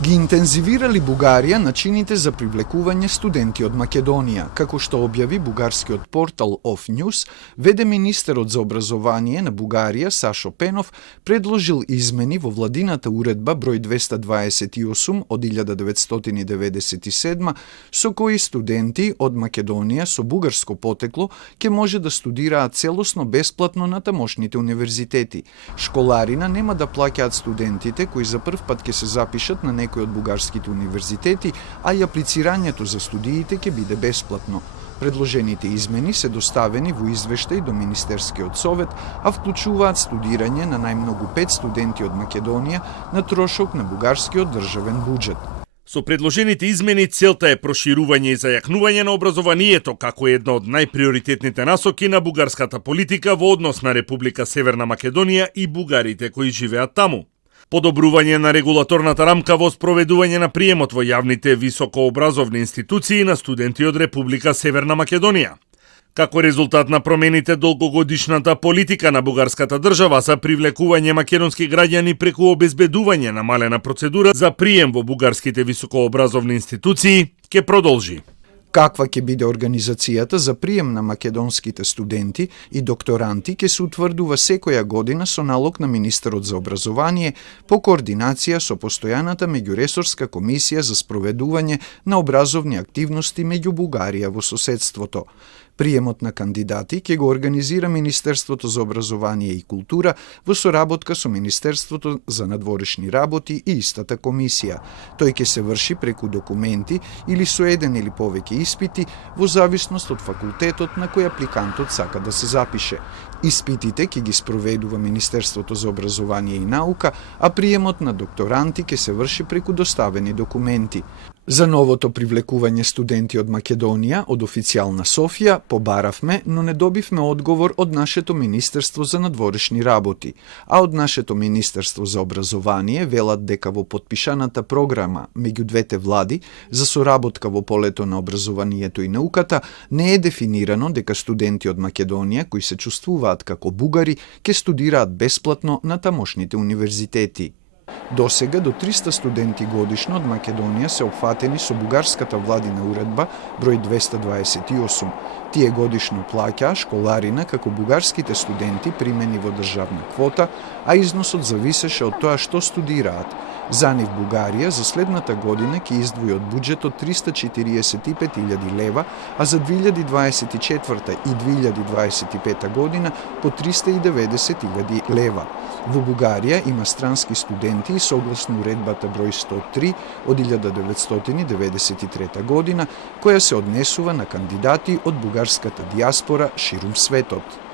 Ги интензивирали Бугарија начините за привлекување студенти од Македонија, како што објави бугарскиот портал Off News, веде министерот за образование на Бугарија Сашо Пенов предложил измени во владината уредба број 228 од 1997 со кои студенти од Македонија со бугарско потекло ќе може да студираат целосно бесплатно на тамошните универзитети. Школарина нема да плаќаат студентите кои за прв пат ќе се запишат на некои од бугарските универзитети, а и аплицирањето за студиите ќе биде бесплатно. Предложените измени се доставени во извештај до Министерскиот совет, а вклучуваат студирање на најмногу 5 студенти од Македонија на трошок на бугарскиот државен буџет. Со предложените измени целта е проширување и зајакнување на образованието како една од најприоритетните насоки на бугарската политика во однос на Република Северна Македонија и бугарите кои живеат таму. Подобрување на регулаторната рамка во спроведување на приемот во јавните високообразовни институции на студенти од Република Северна Македонија. Како резултат на промените долгогодишната политика на бугарската држава за привлекување македонски граѓани преку обезбедување намалена процедура за прием во бугарските високообразовни институции ќе продолжи. Каква ќе биде организацијата за прием на македонските студенти и докторанти ќе се утврдува секоја година со налог на министерот за образование по координација со постојаната меѓуресорска комисија за спроведување на образовни активности меѓу Бугарија во соседството. Приемот на кандидати ќе го организира Министерството за образование и култура во соработка со Министерството за надворешни работи и истата комисија. Тој ќе се врши преку документи или со еден или повеќе испити во зависност од факултетот на кој апликантот сака да се запише. Испитите ќе ги спроведува Министерството за образование и наука, а приемот на докторанти ќе се врши преку доставени документи. За новото привлекување студенти од Македонија од официјална Софија побаравме, но не добивме одговор од нашето Министерство за надворешни работи, а од нашето Министерство за образование велат дека во потпишаната програма меѓу двете влади за соработка во полето на образованието и науката не е дефинирано дека студенти од Македонија кои се чувствуваат како бугари ќе студираат бесплатно на тамошните универзитети. Досега до 300 студенти годишно од Македонија се опфатени со бугарската владина уредба број 228. Тие годишно плаќаа школарина како бугарските студенти примени во државна квота, а износот зависеше од тоа што студираат. За нив Бугарија за следната година ќе издвои од буџетот 345.000 лева, а за 2024 и 2025 година по 390.000 лева. Во Бугарија има странски студенти и согласно уредбата број 103 од 1993 година, која се однесува на кандидати од бугарската дијаспора ширум светот.